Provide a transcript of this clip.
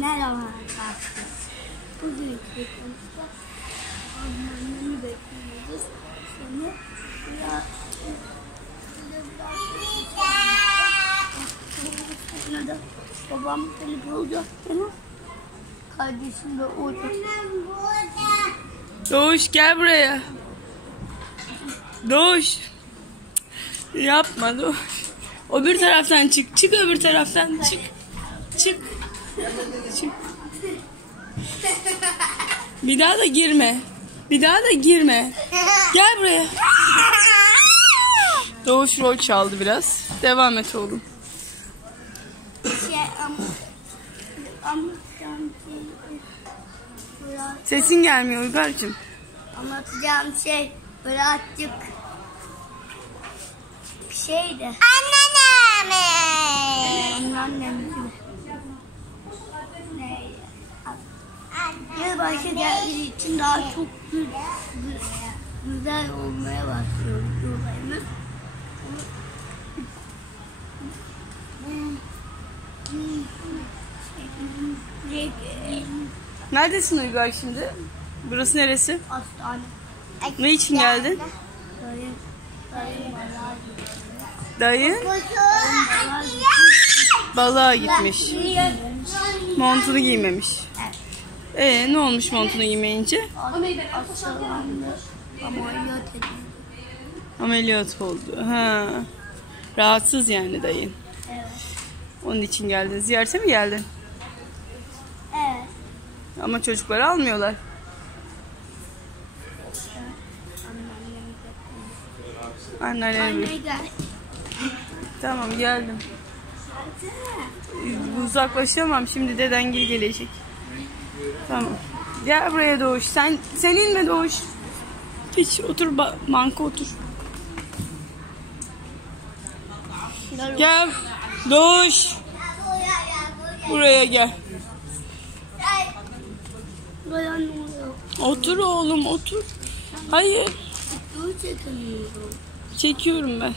Merhaba arkadaşlar. Bugün videomuzda annemini bekliyoruz. Sonra biraz Sonra da babam telefon olacak benim. Kardeşim de olacak. Doğuş gel buraya. Doğuş. Yapma Doğuş. Öbür taraftan çık. Çık öbür taraftan. Çık. Çık. Bir daha da girme. Bir daha da girme. Gel buraya. Doğuş rol çaldı biraz. Devam et oğlum. Sesin gelmiyor Uygar'cığım. anlatacağım şey birazcık bir şeydi. Anneannem. Annem gibi. Ne? Geldiği için daha çok gü- gü- güzel olmaya başlıyor yılbaşımız. Neredesin Uygar şimdi? Burası neresi? Hastane. Ne için geldin? Bayağı Dayın balığa gitmiş. Montunu giymemiş. Ee ne olmuş montunu giymeyince? Ameliyat edildi. Ameliyat oldu. Ha. Rahatsız yani dayın. Evet. Onun için geldin. Ziyarete mi geldin? Evet. Ama çocukları almıyorlar. Anneannem. Anne gel. Tamam geldim. Uzaklaşamam şimdi dedengil gelecek. Tamam. Gel buraya Doğuş. Sen sen inme Doğuş. Geç otur ba- otur. Gel. Doğuş. Buraya gel. Otur oğlum otur. Hayır. Çekiyorum ben.